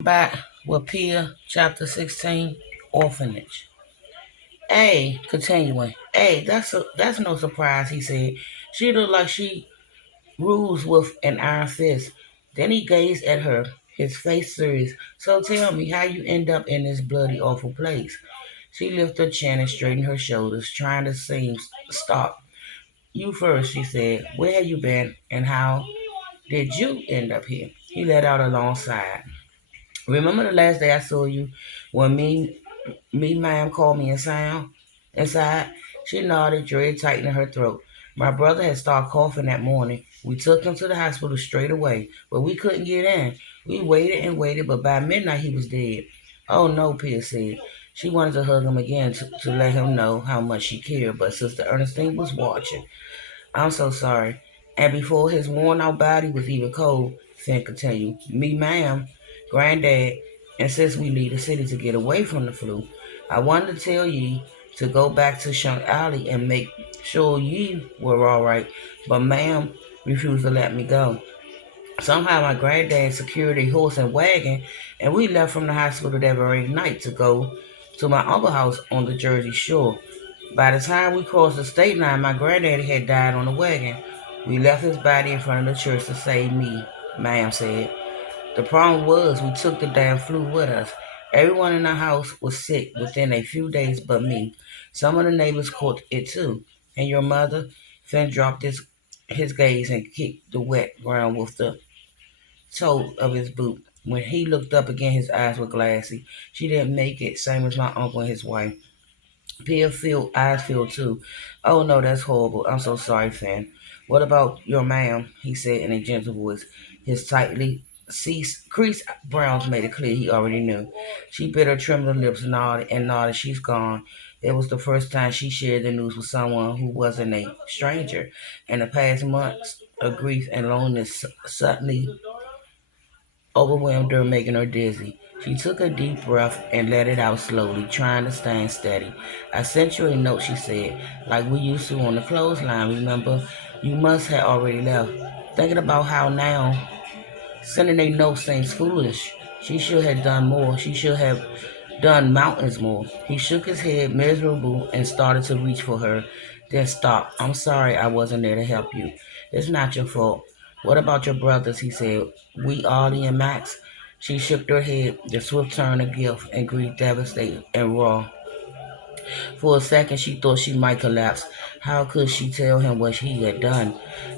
Back with Pia, chapter 16, Orphanage. Hey, continuing. Hey, that's no surprise, he said. She looked like she rules with an iron fist. Then he gazed at her, his face serious. So tell me how you end up in this bloody awful place. She lifted her chin and straightened her shoulders, trying to seem stop. You first, she said. Where have you been and how did you end up here? He let out a long sigh. Remember the last day I saw you when ma'am called me inside? She nodded, dread tightening her throat. My brother had started coughing that morning. We took him to the hospital straight away, but we couldn't get in. We waited and waited, but by midnight he was dead. Oh no, Pia said. She wanted to hug him again to let him know how much she cared, but Sister Ernestine was watching. I'm so sorry. And before his worn out body was even cold, Finn continued, Me, ma'am, Granddad insists we leave the city to get away from the flu. I wanted to tell ye to go back to Shunk Alley and make sure ye were all right, but ma'am refused to let me go. Somehow my granddad secured a horse and wagon, and we left from the hospital that very night to go to my uncle's house on the Jersey Shore. By the time we crossed the state line, my granddaddy had died on the wagon. We left his body in front of the church to save me, ma'am said. The problem was we took the damn flu with us. Everyone in the house was sick within a few days but me. Some of the neighbors caught it too. And your mother? Finn dropped his gaze and kicked the wet ground with the toe of his boot. When he looked up again, his eyes were glassy. She didn't make it, same as my uncle and his wife. Pia filled, eyes filled too. Oh no, that's horrible. I'm so sorry, Finn. What about your ma'am? He said in a gentle voice. His tightly creased brows made it clear he already knew. She bit her trembling lips, nodded. She's gone. It was the first time she shared the news with someone who wasn't a stranger. In the past months of grief and loneliness suddenly overwhelmed her, making her dizzy. She took a deep breath and let it out slowly, trying to stand steady. I sent you a note, she said, like we used to on the clothesline, remember? You must have already left. Thinking about how now sending a note seems foolish. She should have done more. She should have done mountains more. He shook his head, miserable, and started to reach for her, then stopped. I'm sorry I wasn't there to help you. It's not your fault. What about your brothers? He said. We, Ollie and Max? She shook her head, the swift turn of guilt and grief devastated and raw. For a second, she thought she might collapse. How could she tell him what he had done?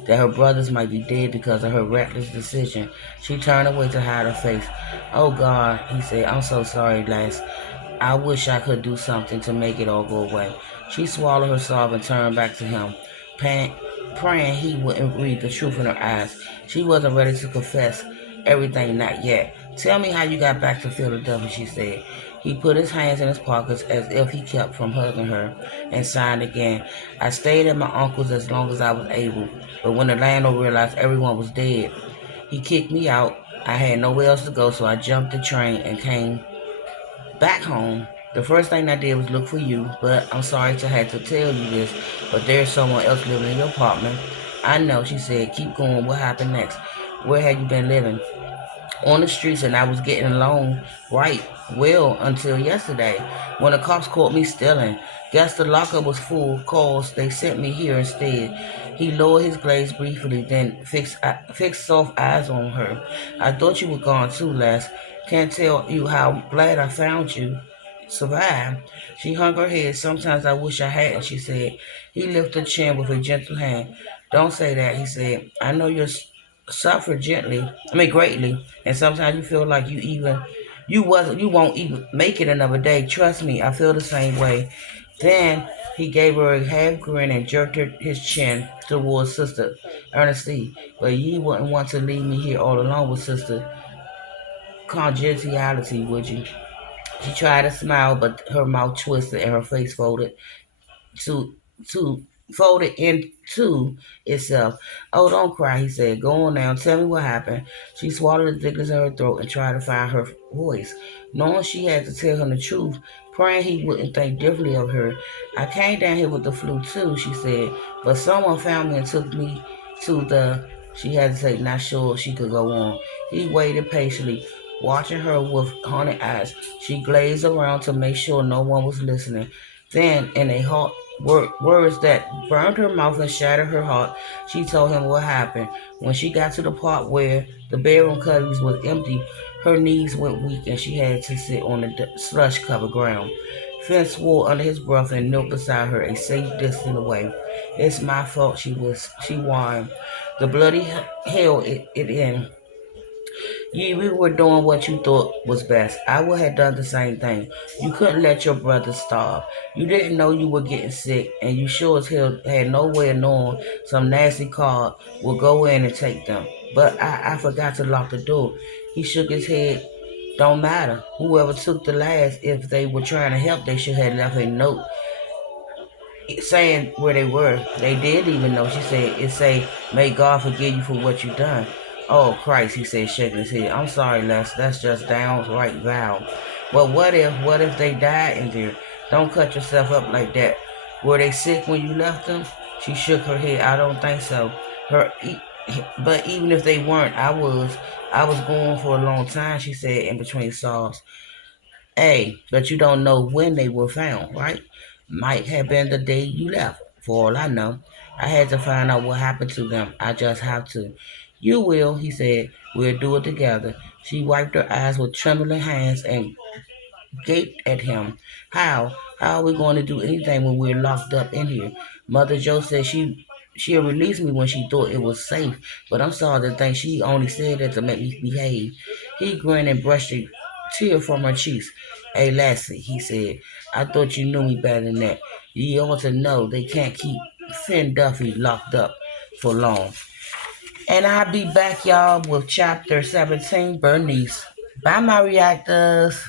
That her brothers might be dead because of her reckless decision. She turned away to hide her face. Oh God, he said, I'm so sorry, lass. I wish I could do something to make it all go away. She swallowed her sob and turned back to him, pan- praying he wouldn't read the truth in her eyes. She wasn't ready to confess everything, not yet. Tell me how you got back to Philadelphia, she said. He put his hands in his pockets as if he kept from hugging her and signed again. I stayed at my uncle's as long as I was able, but when the landlord realized everyone was dead, he kicked me out. I had nowhere else to go, so I jumped the train and came back home. The first thing I did was look for you, but I'm sorry to have to tell you this, but there's someone else living in your apartment. I know, she said. Keep going. What happened next? Where had you been living? On the streets, and I was getting along right well until yesterday when the cops caught me stealing. Guess the lockup was full cause they sent me here instead. He lowered his gaze briefly, then fixed soft eyes on her. I thought you were gone too, Les. Can't tell you how glad I found you. Survived. She hung her head. Sometimes I wish I hadn't, she said. He lifted her chin with a gentle hand. Don't say that, he said. I know you're suffer greatly, and sometimes you feel like you won't even make it another day. Trust me, I feel the same way. Then he gave her a half grin and jerked his chin towards Sister Ernestine. But ye wouldn't want to leave me here all alone with Sister Congeniality, would you? She tried to smile, but her mouth twisted and her face to to fold it into itself. Oh, don't cry, he said. Go on now, tell me what happened. She swallowed the thickness in her throat and tried to find her voice, knowing she had to tell him the truth, praying he wouldn't think differently of her. I came down here with the flu too, she said, but someone found me and took me to the. She hesitated, not sure she could go on. He waited patiently. watching her with haunted eyes. She gazed around to make sure no one was listening. Then, in a hot words that burned her mouth and shattered her heart, she told him what happened. When she got to the part where the bedroom cubbies was empty, her knees went weak and she had to sit on the slush-covered ground. Finn swore under his breath and knelt beside her, a safe distance away. It's my fault, she whined. The bloody hell it in. You were doing what you thought was best. I would have done the same thing. You couldn't let your brother starve. You didn't know you were getting sick, and you sure as hell had no way of knowing some nasty card would go in and take them. But I forgot to lock the door. He shook his head. Don't matter. Whoever took the last, if they were trying to help, they should have left a note saying where they were. They did even know. She said, it say, may God forgive you for what you done. Oh, Christ, he said, shaking his head. I'm sorry, Les. That's just downright vow. But what if they died in there? Don't cut yourself up like that. Were they sick when you left them? She shook her head. I don't think so. But even if they weren't, I was going for a long time, she said in between sobs. Hey, but you don't know when they were found, right? Might have been the day you left, for all I know. I had to find out what happened to them. I just have to. You will, he said. We'll do it together. She wiped her eyes with trembling hands and gaped at him. How? How are we going to do anything when we're locked up in here? Mother Joe said she'll release me when she thought it was safe, but I'm sorry to think she only said that to make me behave. He grinned and brushed a tear from her cheeks. Hey, Lassie, he said, I thought you knew me better than that. You ought to know they can't keep Finn Duffy locked up for long. And I'll be back, y'all, with chapter 17, Bernice. Bye, my reactors.